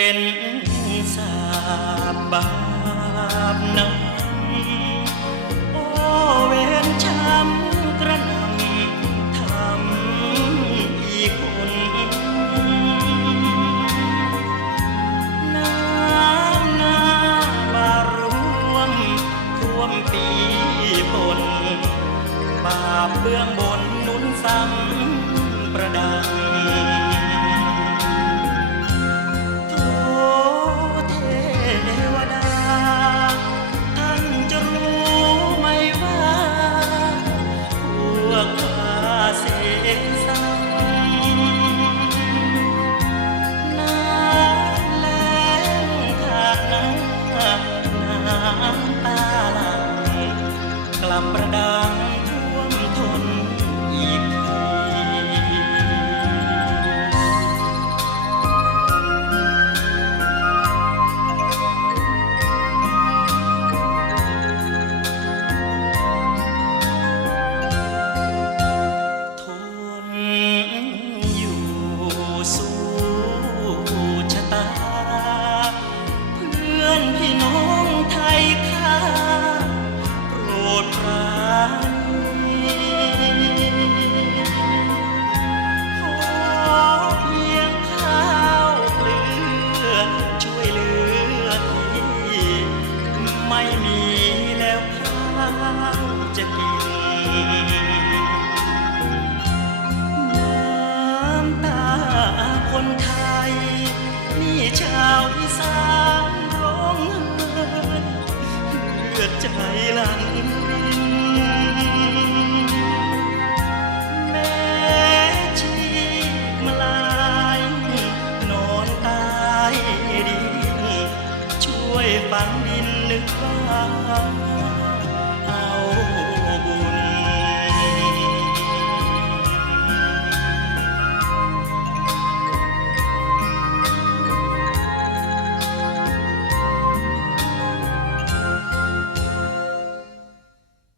วนสาบบาปนั้นโอเวนช้ำกระนำทำอีกคนน้ำน้าบารวมท่วมปีปนบาปเบื้องบนนุนซ้ำประดัง ประดั จะกิน น้ำตาคนไทย นี่ชาวอีสานร้องเอิเลือดใจหลังรินแม่ชีมาลายนอนตายดี ช่วยฝังดินนึกว่า